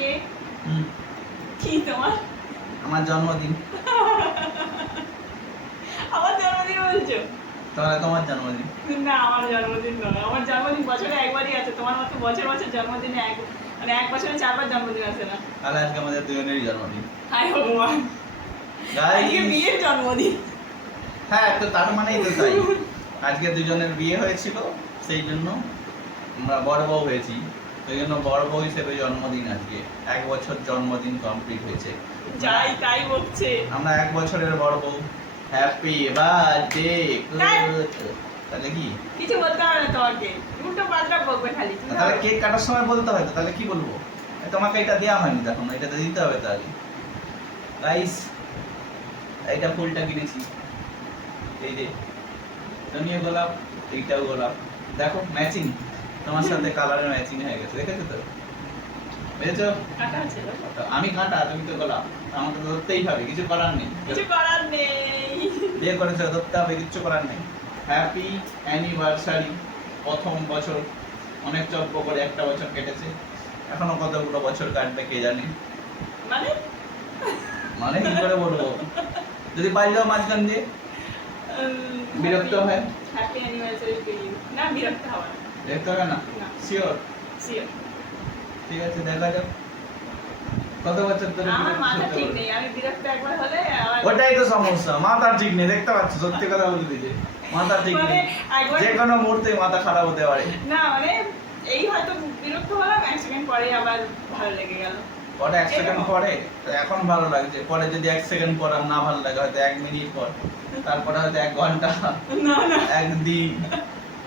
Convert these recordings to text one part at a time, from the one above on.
আজকে কি তোমার? আমার জন্মদিন। আমার জন্মদিন বলছো? তাহলে তোমার জন্মদিন। না আমার জন্মদিন নয়। আমার জন্মদিন বছরে একবারই আছে। তোমার মতো বছর বছর জন্মদিনে এক মানে এক বছরে চারবার জন্মদিন আছে না? তাহলে আজকে আমাদের দুজনেরই জন্মদিন। হাই ভগবান। আজকে বিয়ের জন্মদিন। হ্যাঁ তো তার মানেই তো তাই। আজকে দুজনের বিয়ে হয়েছিল সেই জন্য আমরা বড় বউ হয়েছি। সেই জন্য বড় বউ হিসেবে জন্মদিন আজকে। এক বছর জন্মদিন কমপ্লিট হয়েছে। যাই তাই বলছে। আমরা এক বছরের বড় বউ। হ্যাপি বার্থডে তাহলে কি? কিছু বলতে হবে না তোমাকে। উল্টো পাল্টা বকবে খালি। তাহলে কেক কাটার সময় বলতে হয় তাহলে কি বলব? তোমাকে এটা দেওয়া হয়নি তখন এটা দিতে হবে তাহলে। গাইস এইটা ফুলটা কিনেছি। এই যে ধনিয়া গোলাপ এইটাও গোলাপ। দেখো ম্যাচিং তোমার সাথে কালারের ম্যাচিং হয়ে গেছে দেখেছ তো? বুঝেছ? আমি কাঁটা তুমি তো গোলাপ আমাকে তো ধরতেই হবে কিছু করার নেই। কিছু করার নেই। বিয়ে করেছ ধরতে হবে কিচ্ছু করার নেই। হ্যাপি অ্যানিভার্সারি প্রথম বছর অনেক চপ্প করে একটা বছর কেটেছে। এখনও কতগুলো বছর কাটবে কে জানে? মানে? মানে কি করে বলব? যদি পাই যাও মাঝখান দিয়ে। বিরক্ত হয়? হ্যাপি অ্যানিভার্সারি না বিরক্ত হবে না। না। শিওর ঠিক আছে দেখা যাক। কত বছর ধরে আমার মাথা ঠিক নেই আমি বিরক্ত একবার হলে ওটাই তো সমস্যা মাথা ঠিক নেই দেখতে পাচ্ছ সত্যি কথা বলতে যে মাথা ঠিক মানে নেই। যে কোনো মুহূর্তে মাথা খারাপ হতে পারে। না মানে এই হয়তো বিরক্ত হলাম এক সেকেন্ড পরে আবার ভালো লেগে গেল। পরে এক সেকেন্ড পরে? এখন ভালো লাগছে। পরে যদি এক সেকেন্ড পর না ভালো লাগে হয়তো এক মিনিট পর। তারপরে হয়তো এক ঘণ্টা। একদিন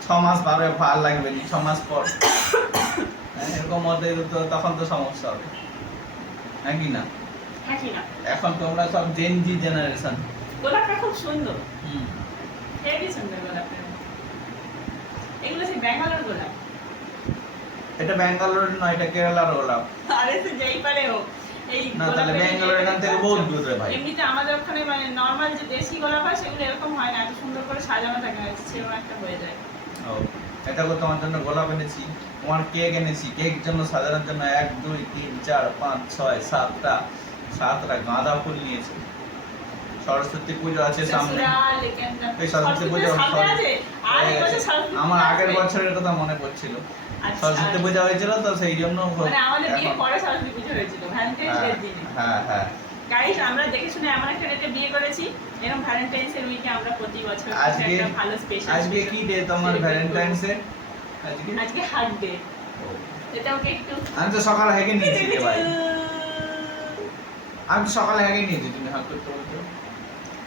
ছ মাস ভালো লাগবে না ছ মাস পর। হ্যাঁ, এরকম মধ্যে তো তখন তো সমস্যা হবে। নাকি না? এখন তোমরা সব জেন জি জেনারেশন গোলাপটা খুব সুন্দর। হেভি সুন্দর গোলাপটা। এগুলো সেই ব্যাঙ্গালোর গোলাপ। এটা ব্যাঙ্গালোর নয় এটা কেরালার গোলাপ। আরে তো যেই পারে হোক এই না তাহলে ব্যাঙ্গালোর এখান থেকে বহুত দূর ভাই। এমনিতে আমাদের ওখানে মানে নর্মাল যে দেশি গোলাপ হয় সেগুলো এরকম হয় না এত সুন্দর করে সাজানো থাকে সেরকম একটা হয়ে যায়। হ্যাঁ, এটা করে তোমার জন্য গোলাপ এনেছি তোমার কেক এনেছি কেক জন্য সাজানোর জন্য এক দুই তিন চার পাঁচ ছয় সাতটা সাতটা গাঁদা ফুল নিয়েছে। সরস্বতী পুজো আছে সামনে। এই সরস্বতী পুজো আমার আগের বছরের কথা মনে পড়ছিল। সরস্বতী পূজা হয়েছিল তো সেই জন্য হ্যাঁ, হ্যাঁ হ্যাঁ। গাইস আমরা দেখে শুনে এমন একটা ডেটে বিয়ে করেছি। এরকম ভ্যালেন্টাইন্স এর উইকে আমরা প্রতি বছর আজকে একটা ভালো স্পেশাল আজকে কি ডে তোমার ভ্যালেন্টাইন্স এর? আজকে? আজকে হার্ট ডে এটা ওকে একটু আমি তো সকালে হেগে নিয়েছি ভাই। আমি সকালে হেগে নিয়েছি তুমি হাত করতে বলছো।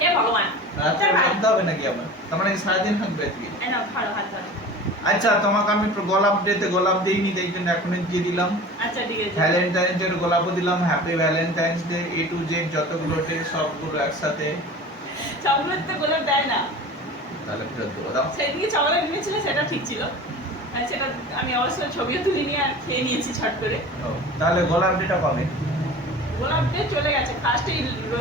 হে ভগবান রাত্রে চল ভাই। করতে হবে নাকি আবার? তোমার নাকি সারাদিন থাকবে আজকে এই হাত আচ্ছা তোমাকে আমি একটু গোলাপ ডেতে গোলাপ দিইনি তাই জন্য এখন দিয়ে দিলাম। আচ্ছা ঠিক আছে। ভ্যালেন্টাইন্স এর গোলাপও দিলাম happy Valentine's day A to Z যতগুলো ডে সবগুলো একসাথে। তো গোলাপ দেয় না। তাহলে ফেরত দেবো দাও। সেদিকে চকলেট এনেছিল সেটা ঠিক ছিল। সেটা আমি অবশ্য ছবিও তুলিনি আর খেয়ে নিয়েছি ছট করে। ও, তাহলে গোলাপ ডেটা গোলাপ ডে চলে গেছে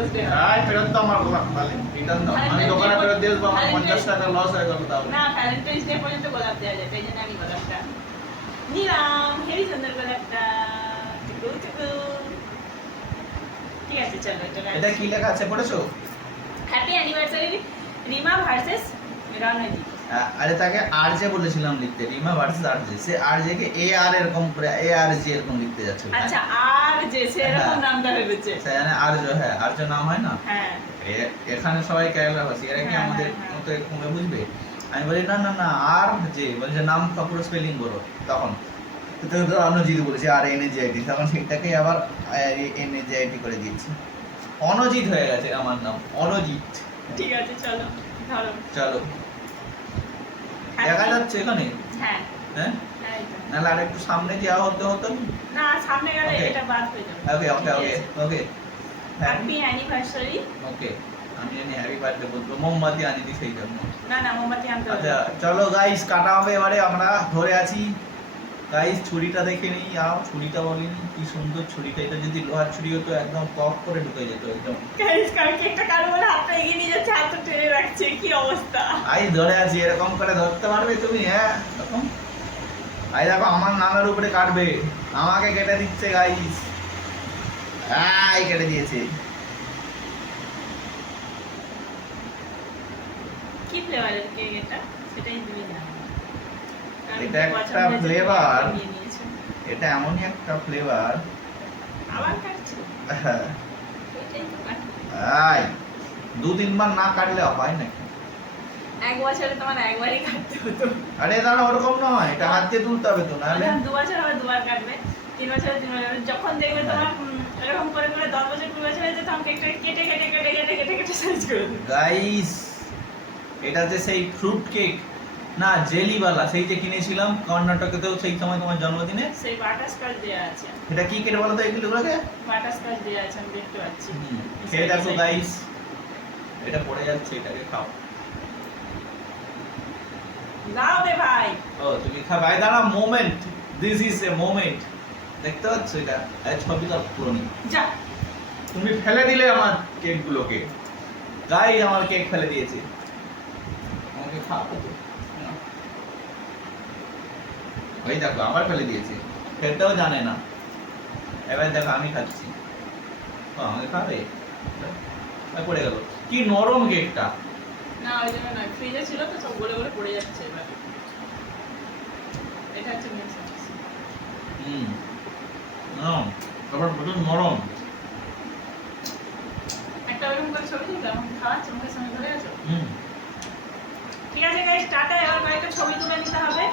ফার্স্টেই রোজ ডে আর ফেরত দাও আমার গোলাপ তাহলে রিটার্ন দাও। আমি দোকানে ফেরত দিয়ে দেবো আমার পঞ্চাশ টাকা লস হয়ে গেল তাহলে। না ভ্যালেন্টাইন্স ডে পর্যন্ত গোলাপ দেওয়া যায় তাই জন্য আমি গোলাপটা নিলাম। হেরি সুন্দর গোলাপটা। টুকু টুকু ঠিক আছে চলো এটা কি লেখা আছে পড়েছো? Happy anniversary Rima versus Ranjit আরে তাকে আর যে বলেছিলাম লিখতে রিমা ভার্সেস আর জে সে আর জে কে এ আর এরকম করে এ আর জি এরকম লিখতে যাচ্ছে। আচ্ছা আর যে সেরকম হ্যাঁ। নামটা ভেবেছে। সেখানে আর জো হ্যাঁ আর জো নাম হয় না? হ্যাঁ। এখানে সবাই কেরালা ভাষী এরা কি হ্যাঁ, আমাদের হ্যাঁ। মতো এরকম বুঝবে? আমি বলি না না না আর যে বলছে নাম পুরো স্পেলিং করো। তখন তো তো তো অনুজিৎ বলেছে আর N A G I T তখন সেটাকে আবার N A G I T করে দিয়েছি। অনজিৎ হয়ে গেছে আমার নাম অনজিৎ। ঠিক আছে চলো চলো। যাচ্ছে এখানে? হ্যাঁ। হ্যাঁ? হ্যাঁ, নাহলে আর একটু সামনে যাওয়া হতে হতো না? সামনে গেলে এটা বাদ হয়ে যাবে। ওকে ওকে ওকে ওকে হ্যাঁ। হ্যাপি অ্যানিভার্সারি ওকে আমি জানি হ্যাপি বার্থডে বলব মোমবাতি আনিনি সেই জন্য। না না মোমবাতি আনতে আচ্ছা চলো গাইস কাটা হবে এবারে। আমরা ধরে আছি। গাইস ছুরিটা দেখে নিই। আও ছুরিটা বলিনি কি সুন্দর ছুরিটা। এটা যদি লোহার ছুরি হতো একদম পপ করে ঢুকে যেত একদম। গাইস কালকে একটা কারও বলে হাতটা এগিয়ে নিয়ে যাচ্ছে হাতটা টেনে রাখছে কি অবস্থা? আই ধরে আছি এরকম করে ধরতে পারবে তুমি হ্যাঁ? এরকম? আই দেখো আমার নামের উপরে কাটবে। আমাকে কেটে দিচ্ছে গাইস আই কেটে দিয়েছে। কি ফ্লেভারের কেক এটা সেটাই তুমি জানো। এটা একটা। নিয়ে নিয়েছো। এটা এমনই একটা ফ্লেভার আবার। আই দু তিনবার না কাটলে হয় নাকি? এক বছরে তোমার একবারই কাটতে হতো। আরে দাঁড়া ওরকম নয় এটা হাত দিয়ে তুলতে হবে তো নাহলে। যখন দু বছর হবে দুবার কাটবে। তিন বছরে তিন বছর যখন দেখবে তোমার এরকম করে করে দশ বছর কুড়ি বছর হয়েছে তখন কেটে কেটে কেটে কেটে কেটে কেটে সাইজ করে গাইস এটা যে সেই ফ্রুট কেক না জেলি বালা সেই যে কিনেছিলাম কর্ণাটকেতেও সেই সময় তোমার জন্মদিনে। সেই বাটার স্কচ দেওয়া আছে। এটা কি কেটে বলো তো এগুলোকে বাটার স্কচ দেওয়া আছে আমি দেখতে পাচ্ছি। খেয়ে দেখো গাইস এটা পড়ে যাচ্ছে এটাকে খাও। দাও রে ভাই। ও তুমি খা ভাই দাঁড়া moment this is a moment দেখতে পাচ্ছ এটা? এই ছবিটা পুরনি। যা। তুমি ফেলে দিলে আমার কেকগুলোকে গাই আমার কেক ফেলে দিয়েছে। আমাকে খাওয়াবো তো নাও। ওই দেখো আবার ফেলে দিয়েছে। খেতেও জানে না। এবার দেখো আমি খাচ্ছি। আমাকে খাবে? পড়ে গেল। কি নরম কেকটা। না ওই জন্য নয় ফ্রিজে ছিল তো সব গলে গলে পড়ে যাচ্ছে এবার। এটা হচ্ছে মেন হুম। নরম। তারপর প্রচুর নরম। একটা ওরকম করে ছবি দেখলাম খাওয়াচ্ছে মুখের সঙ্গে ধরে আছো? হুম। ঠিক আছে গাইস টাটা। এবার কয়েকটা ছবি তুলে নিতে হবে।